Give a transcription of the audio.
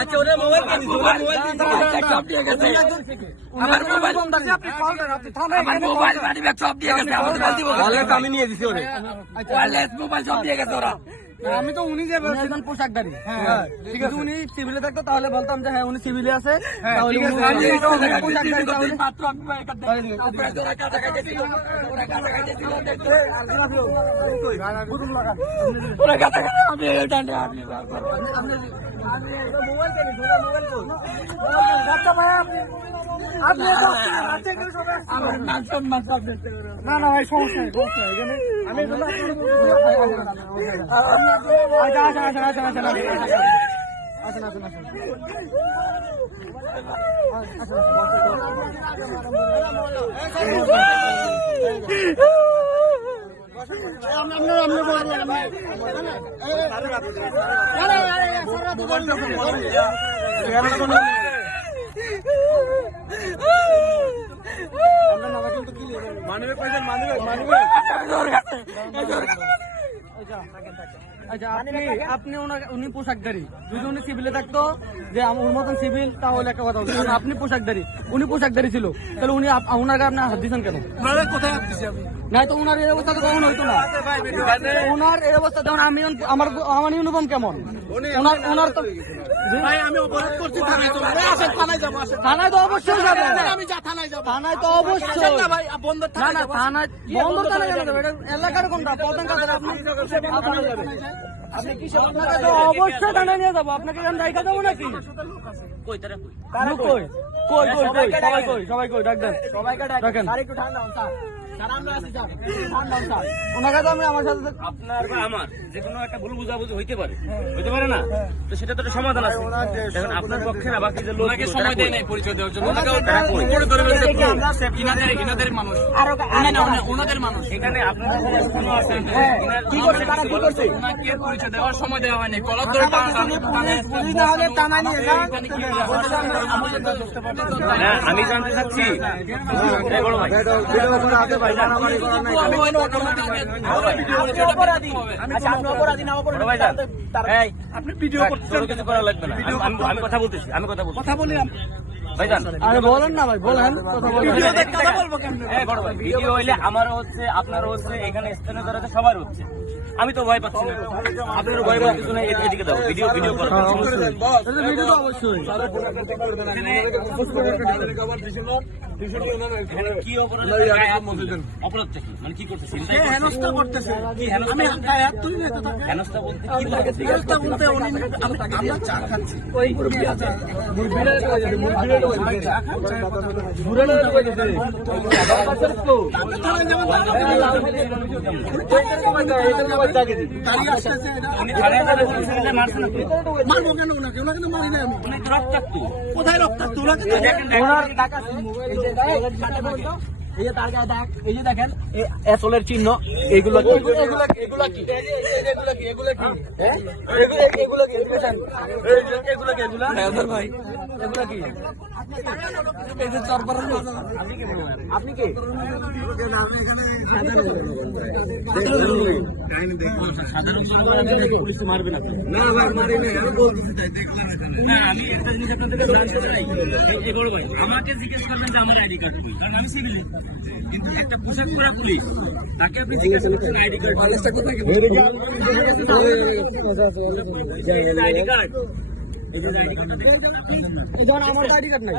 আচ্ছা ওরা মোবাইল সব দিয়ে গেছে আমার মোবাইল মানি ব্যাগ সব দিয়ে গেছে আমি নিয়ে দিছি ওরে মোবাইল সব দিয়ে গেছে ওরা। আমি তো উনি যে একজন পোশাকধারী, ঠিক আছে, উনি সিভিলে থাকতো তাহলে বলতাম যে হ্যাঁ উনি সিভিলে আছে, তাহলে না না ভাই সমস্যা নেই, এখানে আমি আচ্ছা আপনি উনি পোশাকধারী, যদি উনি সিভিলে থাকতো যে আমার মতন সিভিল তাহলে একটা কথা বলতো, আপনি পোশাকধারী, উনি পোশাকধারী ছিল, তাহলে উনি ওনাকে আপনি হাত দিচ্ছেন কেন? কোথায় নাই তো উনার এই অবস্থা তো কখন হইতো না। উনার এই অবস্থা যেমন আমি আমার ইউনিফর্ম কেমন, ওনার তো আমি অপরাধ করছি, থানায় তো অবশ্যই যাবে, আমি থানায় যাবো, থানায় তো অবশ্যই বন্ধ থানায় বন্ধ থানায় কেন যাবে? এটা এলাকার কোনটা প্রধান কাজ, আপনি কি অবশ্যই থানায় নিয়ে যাবো, আপনাকে রাইখা যাবো নাকি? সবাই কই ডাকবেন, ডাকেন ওনাকে তো আমি আমার সাথে আপনার বা আমার যে কোনো একটা ভুল বুঝাবুঝি হইতে পারে না, তো সেটা তো একটা সমাধান আছে। দেখুন আপনার পক্ষে না বাকি যে লোককে সময় দেয় নাই পরিচয় দেওয়ার জন্য, ইনাদের মানুষ ওনাদের মানুষ এখানে আপনাদের আছে ওনাকে পরিচয় দেওয়ার সময় দেওয়া হয়নি, কলম ধরে আমি জানতে চাচ্ছি বড় ভাই আপনি ভিডিও করতে কিছু করা লাগবে না, আমি কথা বলতেছি, কথা বলি ভাইজান। আরে বলেন না ভাই, বলেন কথা বলবো ভিডিও হইলে আমারও হচ্ছে, আপনারও হচ্ছে, এখানে স্থানীয় যারা সবার হচ্ছে, আমি তো ভয় পাচ্ছি না, আপনারও ভয় পাওয়ার কিছু নেই, এদিকে দাও ভিডিও করার কি অপরাধটা কি, মানে কি করতেছে, হেনস্থা করতেছে, আমি হেনস্থা বলতে কি হেনস্থা বলতে আমরা চা খাচ্ছি, ওই মারবো কেন ওনাকে? ওনাকে তো মারি না আমি। কোথায় রক্তাক্ত? ওনাকে এই যে তার গায়ে দাগ, এই যে দেখেন এসলের চিহ্ন, এইগুলো কি? আপনি কে? পুলিশ মারবে না? না ভাই মারি না, আমি বলতেছি তাই দেখলাম এখানে। না আমি একটা জিনিস আপনাদের জানতে চাই, এই বড় ভাই আমাকে জিজ্ঞেস করবেন যে আমার আইডি কার্ড কই, কারণ আমি সিভিল, কিন্তু একটা পোশাক পরা পুলিশ তাকে আপনি জিজ্ঞেস করছেন আইডি কার্ড, আইডি কার্ড আমার আইডি কার্ড নাই।